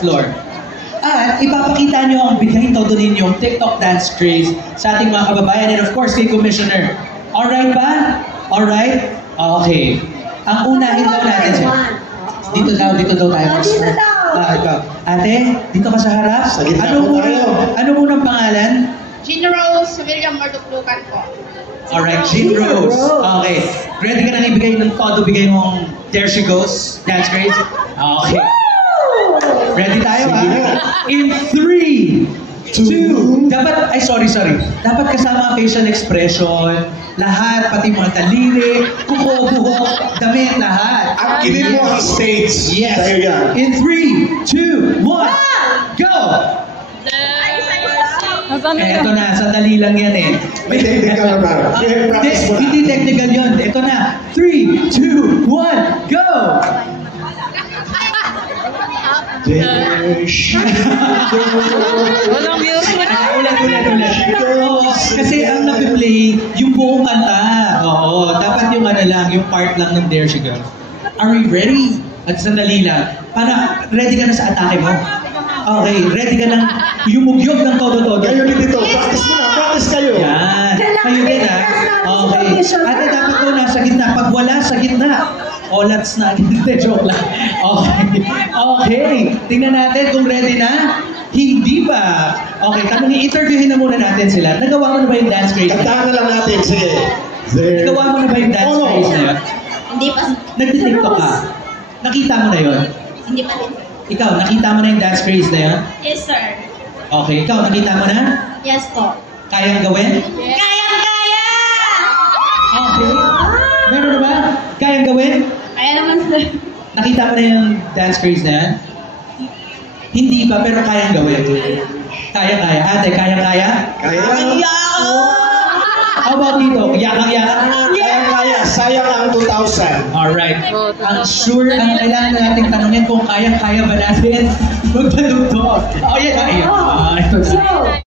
floor. At ipapakita nyo ang behind todo ninyong TikTok dance craze sa ating mga kababayan and of course kay Commissioner. Alright ba? Alright? Okay. Ang unahin daw natin siya. Dito daw tayo. Dito daw. Ikaw. Ate, dito ka sa harap. Sa gitna po tayo. Ano munang pangalan? Jean Rose William Marduklukan po. Alright, Jean Rose. Okay. Ready ka na ibigay ng todo, bigay mong There She Goes, Dance Craze? Okay. Ready tayo ha? In 3, 2, dapat, sorry. Dapat kasama ang facial expression, lahat, pati mga taliri, kuko, buhok, damit, lahat. At ginin mo ang stage. Yes. Sa'yo yan. In 3, 2, 1, go! Eto na, sandali lang yan eh. May technical na ba? May practice mo na. Hindi technical yun. Eto na. 3, 2, 1, go! There she goes. Walang ulit. Oo, kasi ang napiplay, yung buong kanta. Oo, dapat yung ano lang, yung part lang ng There She Goes. Are we ready? At sandali lang. Para ready ka na sa atake mo. Okay, ready ka lang yumugyog ng todo-todo. Kayo din dito. Practice mo na. Practice kayo. Yan. Kayo din ha. Okay. Ate, dapat ko nasa gitna. Pag wala sa gitna, olats na. Hindi, joke lang. Okay. Okay. Tingnan natin kung ready na. Hindi pa. Okay, interviewin na muna natin sila. Nagawa mo na ba yung dance craze? Kantahan na lang natin. Sige. There. Nagawa mo na ba yung dance craze na yun? Hindi pa. Nagtitiktok ka. Nakita mo na yun? Hindi pa din. Ikaw, nakita mo na yung dance craze na yun? Yes, sir. Okay, ikaw, nakita mo na? Yes po. Kayang gawin? Kayang-kaya! Okay. Meron na ba? Kayang gawin? Kaya naman, sir. Nakita mo na yung dance craze na yan? Hindi pa, pero kayang gawin. Kaya-kaya. Ate, kayang-kaya? Kaya. How about dito? Yakang-yakang? Kaya. Sayang ang 2,000. Alright. Ang sure, ang kailangan natin tanungin kung kayang-kaya ba natin magtanong to. Oh, yan. Ito na.